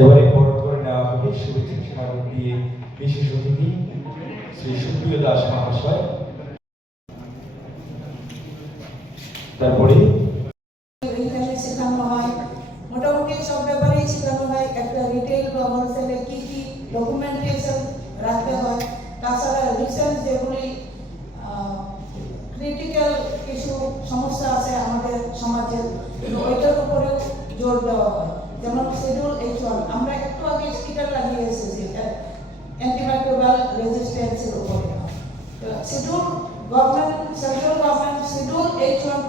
এবারে বরণ করে নেওয়া হবে শুভেচ্ছা দিয়ে বিশেষ অতিথি শ্রী সুপ্রিয় দাস মহাশয়। তারপরে রাখতে হয়। তাছাড়া কিছু সমস্যা আছে আমাদের সমাজের ওইটার উপরেও জোর দেওয়া হয়। যেমন schedule schedule government central government schedule H one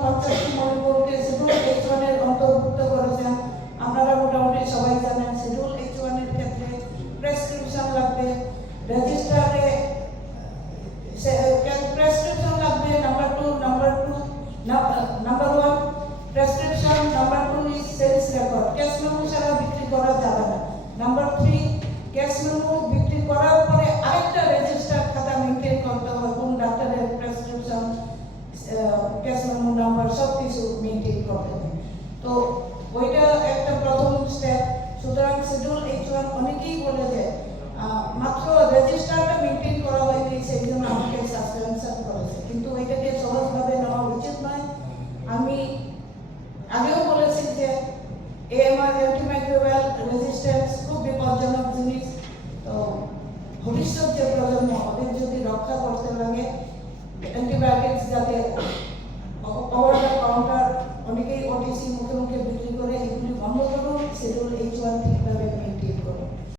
AMR antimicrobial resistance খুব বিপজ্জনক জিনিস। তো ভবিষ্যৎ যে প্রজন্ম, ওদের যদি রক্ষা করতে লাগে